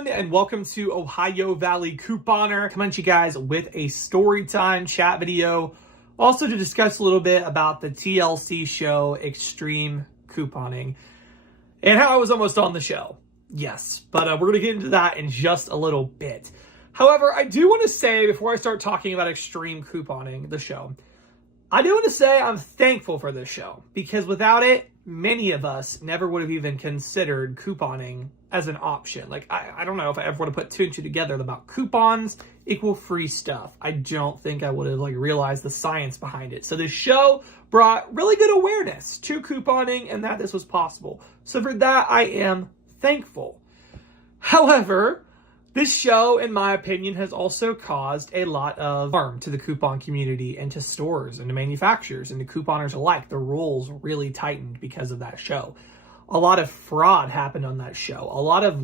everyone, and welcome to Ohio Valley Couponer. Coming at you guys with a story time chat video, also to discuss a little bit about the TLC show Extreme Couponing and how I was almost on the show. Yes, but we're going to get into that in just a little bit. However, I do want to say, before I start talking about Extreme Couponing, the show, I do want to say I'm thankful for this show, because without it, many of us never would have even considered couponing as an option. Like, I don't know if I ever would have put two and two together about coupons equal free stuff. I don't think I would have realized the science behind it. So this show brought really good awareness to couponing and that this was possible. So for that, I am thankful. However, this show, in my opinion, has also caused a lot of harm to the coupon community and to stores and to manufacturers and to couponers alike. The rules really tightened because of that show. A lot of fraud happened on that show. A lot of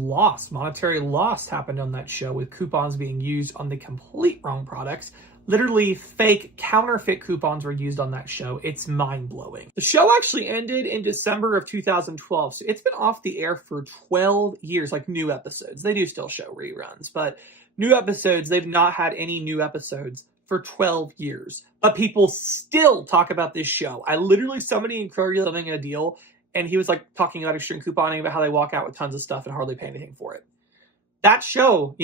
monetary loss happened on that show, with coupons being used on the complete wrong products. Literally fake counterfeit coupons were used on that show. It's mind-blowing. The show actually ended in December of 2012, so it's been off the air for 12 years, like new episodes. They do still show reruns, but new episodes, they've not had any new episodes for 12 years. But people still talk about this show. I literally, somebody in Kroger selling a deal, and he was talking about extreme couponing, about how they walk out with tons of stuff and hardly pay anything for it. That show,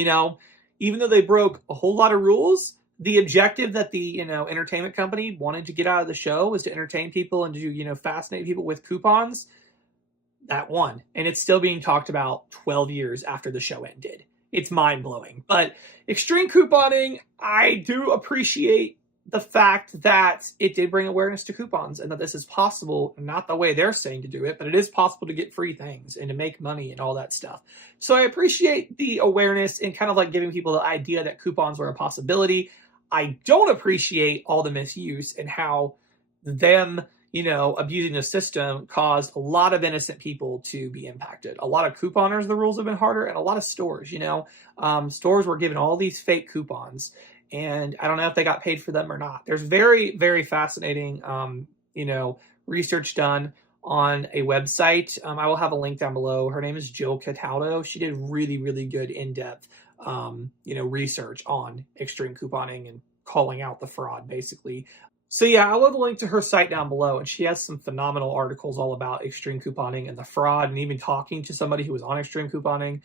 even though they broke a whole lot of rules, the objective that the, entertainment company wanted to get out of the show was to entertain people and to, fascinate people with coupons. That won. And it's still being talked about 12 years after the show ended. It's mind-blowing. But extreme couponing, I do appreciate the fact that it did bring awareness to coupons and that this is possible, not the way they're saying to do it, but it is possible to get free things and to make money and all that stuff. So I appreciate the awareness and kind of giving people the idea that coupons were a possibility. I don't appreciate all the misuse and how them, abusing the system caused a lot of innocent people to be impacted. A lot of couponers, the rules have been harder, and a lot of stores, stores were given all these fake coupons, and I don't know if they got paid for them or not. There's very, very fascinating, research done on a website. I will have a link down below. Her name is Jill Cataldo. She did really, really good in-depth research on extreme couponing and calling out the fraud, basically. So yeah, I will have a link to her site down below, and she has some phenomenal articles all about extreme couponing and the fraud, and even talking to somebody who was on extreme couponing,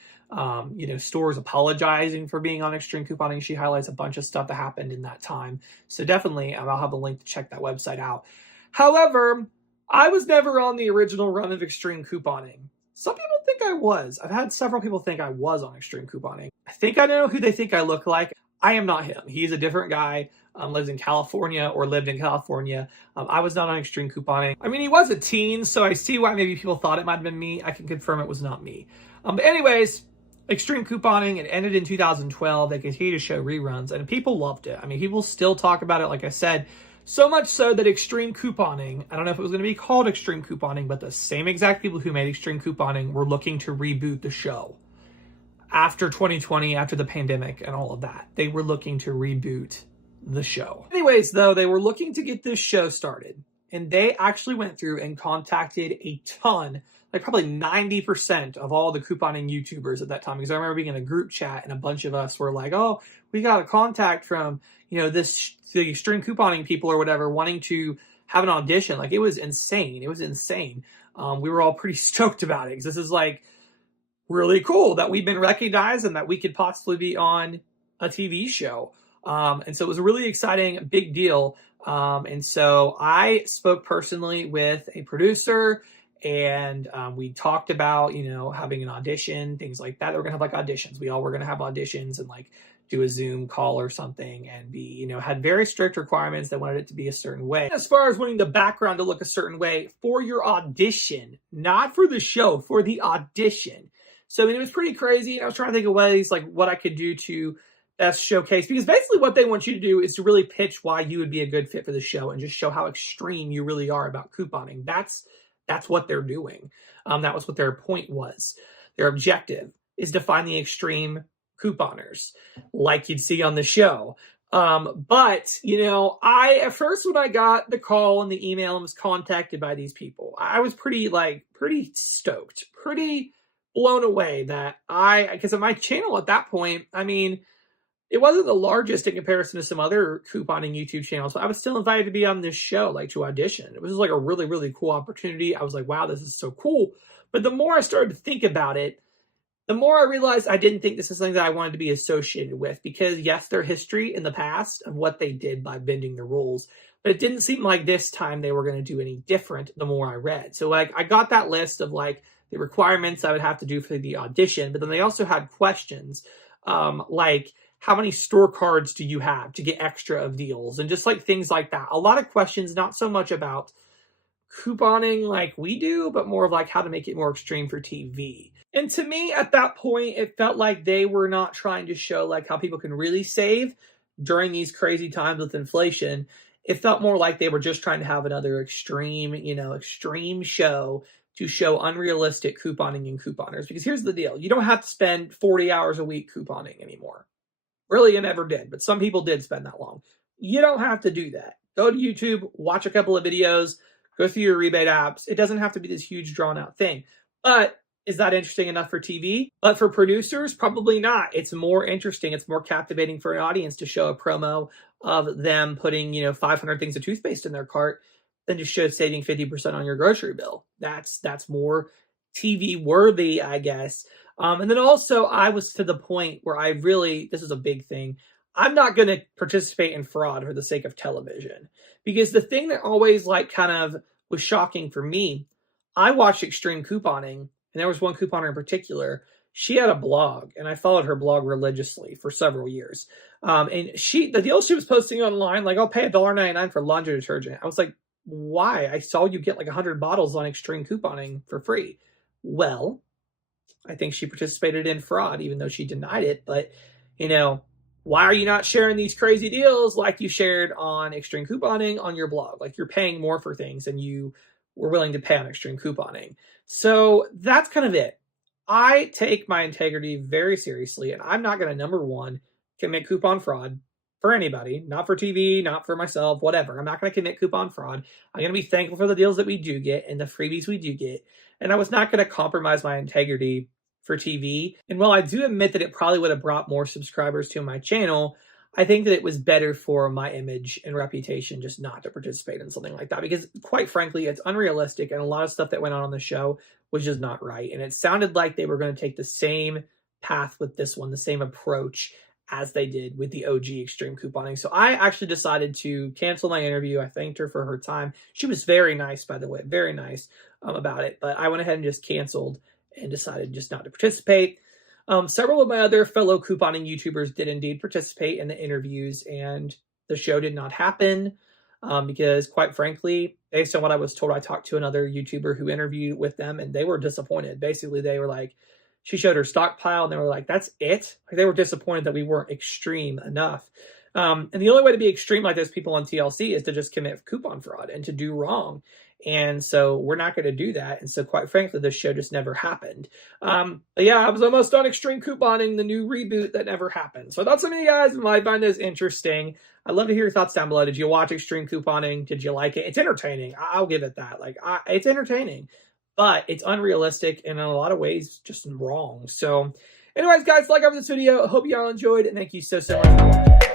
stores apologizing for being on extreme couponing. She highlights a bunch of stuff that happened in that time. So definitely, I'll have a link to check that website out. However, I was never on the original run of extreme couponing. Some people think I was. I've had several people think I was on extreme couponing. I think I know who they think I look like. I am not him. He's a different guy, lives in California or lived in California. I was not on extreme couponing. I mean, he was a teen, so I see why maybe people thought it might have been me. I can confirm it was not me. But anyways, extreme couponing, it ended in 2012. They continue to show reruns, and people loved it. I mean, people still talk about it, like I said. So much so that extreme couponing, I don't know if it was going to be called extreme couponing, but the same exact people who made extreme couponing were looking to reboot the show. After 2020, after the pandemic and all of that, they were looking to reboot the show. Anyways, though, they were looking to get this show started, and they actually went through and contacted a ton, probably 90% of all the couponing YouTubers at that time. Because I remember being in a group chat and a bunch of us were like, oh, we got a contact from, the extreme couponing people or whatever, wanting to have an audition. It was insane. It was insane. We were all pretty stoked about it, because this is really cool that we've been recognized and that we could possibly be on a TV show. And so it was a really exciting, big deal. And so I spoke personally with a producer, and we talked about, having an audition, things like that. They were going to have auditions. We all were going to have auditions and do a Zoom call or something, and be, had very strict requirements that wanted it to be a certain way. As far as wanting the background to look a certain way for your audition, not for the show, for the audition. So, it was pretty crazy. I was trying to think of ways, what I could do to best showcase, because basically what they want you to do is to really pitch why you would be a good fit for the show and just show how extreme you really are about couponing. That's what they're doing. That was what their point was. Their objective is to find the extreme couponers, like you'd see on the show. But, I, at first, when I got the call and the email and was contacted by these people, I was pretty stoked, pretty blown away that because of my channel at that point, I mean, it wasn't the largest in comparison to some other couponing YouTube channels. So I was still invited to be on this show, like to audition. It was like a really, really cool opportunity. I was like, wow, this is so cool. But the more I started to think about it, the more I realized I didn't think this is something that I wanted to be associated with, because yes, their history in the past of what they did by bending the rules, but it didn't seem like this time they were going to do any different the more I read. So like I got that list of like the requirements I would have to do for the audition, but then they also had questions like how many store cards do you have to get extra of deals, and just like things like that. A lot of questions, not so much about couponing like we do, but more of like how to make it more extreme for TV. And to me, at that point, it felt like they were not trying to show like how people can really save during these crazy times with inflation. It felt more like they were just trying to have another extreme, extreme show to show unrealistic couponing and couponers. Because here's the deal. You don't have to spend 40 hours a week couponing anymore. Really, you never did, but some people did spend that long. You don't have to do that. Go to YouTube, watch a couple of videos, go through your rebate apps. It doesn't have to be this huge drawn out thing. But is that interesting enough for TV? But for producers, probably not. It's more interesting. It's more captivating for an audience to show a promo of them putting, 500 things of toothpaste in their cart than to show saving 50% on your grocery bill. That's more TV worthy, I guess. And then also I was to the point where this is a big thing. I'm not going to participate in fraud for the sake of television, because the thing that always like kind of was shocking for me, I watched extreme couponing, and there was one couponer in particular. She had a blog, and I followed her blog religiously for several years. And the deal she was posting online, like, I'll pay $1.99 for laundry detergent. I was like, why? I saw you get like 100 bottles on extreme couponing for free. Well, I think she participated in fraud, even though she denied it. But, why are you not sharing these crazy deals like you shared on extreme couponing on your blog? Like, you're paying more for things than you were willing to pay on extreme couponing. So that's kind of it. I take my integrity very seriously, and I'm not going to, number one, commit coupon fraud for anybody, not for TV, not for myself, whatever. I'm not going to commit coupon fraud. I'm going to be thankful for the deals that we do get and the freebies we do get. And I was not going to compromise my integrity for TV. And while I do admit that it probably would have brought more subscribers to my channel, I think that it was better for my image and reputation just not to participate in something like that, because quite frankly, it's unrealistic, and a lot of stuff that went on the show was just not right. And it sounded like they were going to take the same path with this one, the same approach as they did with the OG extreme couponing. So I actually decided to cancel my interview. I thanked her for her time. She was very nice, by the way, very nice about it. But I went ahead and just canceled and decided just not to participate. Several of my other fellow couponing YouTubers did indeed participate in the interviews, and the show did not happen because, quite frankly, based on what I was told, I talked to another YouTuber who interviewed with them, and they were disappointed. Basically, they were like, she showed her stockpile, and they were like, that's it? Like, they were disappointed that we weren't extreme enough. And the only way to be extreme like those people on TLC is to just commit coupon fraud and to do wrong. And so we're not going to do that. And so quite frankly, this show just never happened. But yeah, I was almost on extreme couponing, the new reboot that never happened. So I thought some of you guys might find this interesting. I'd love to hear your thoughts down below. Did you watch extreme couponing? Did you like it? It's entertaining. I'll give it that. It's entertaining, but it's unrealistic and in a lot of ways just wrong. So anyways, guys, like over this video. I hope you all enjoyed, and thank you so much for watching.